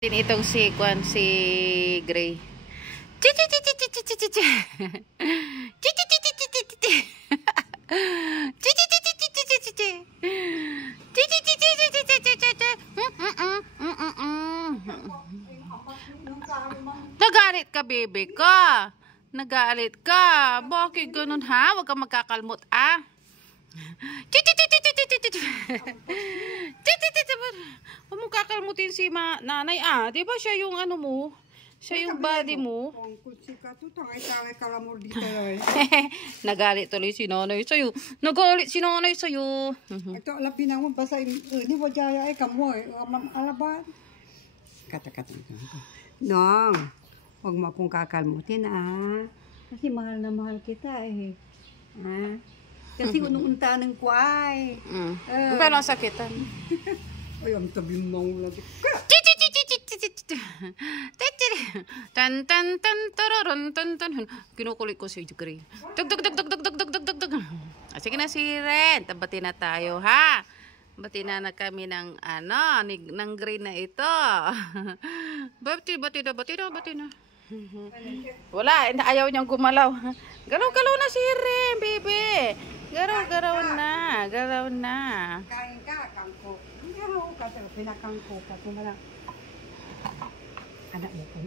Itong si Kwan, si Gray. Nagalit ka, bebe ka. Nagalit ka. Bakit ganun, ha? Huwag kang magkakalmot, ah. Huwag mong kakalmutin si nanay, ah. Di ba siya yung ano mo? Siya yung body mo. Nagalit tuloy si nanay sa'yo. Nagalit si nanay sa'yo. Ito, alapin mo. Basta ini mo jaya ay kamoy. Alaban. Kata-kata. Nong, huwag mo akong kakalmutin, ah. Kasi mahal na mahal kita, eh. Ah. Kasi unung-unta ng kway. Pero ang sakitan. Ay, ang tabi mong lagi. Tan tan tan tararan tan tan. Kinukulit ko si Gray. Dug dug dug dug dug dug dug dug dug dug. Sige na si Ren, tabati na tayo, ha. Bati na kami ng ano, ng Gray na ito. Bati na. Wala, ayaw niyang gumalaw. Galaw-galaw na si Ren, bebe. Garaw na. Kain ka, kangko. Garaw ka, pinakangko ka. Anak mo ko.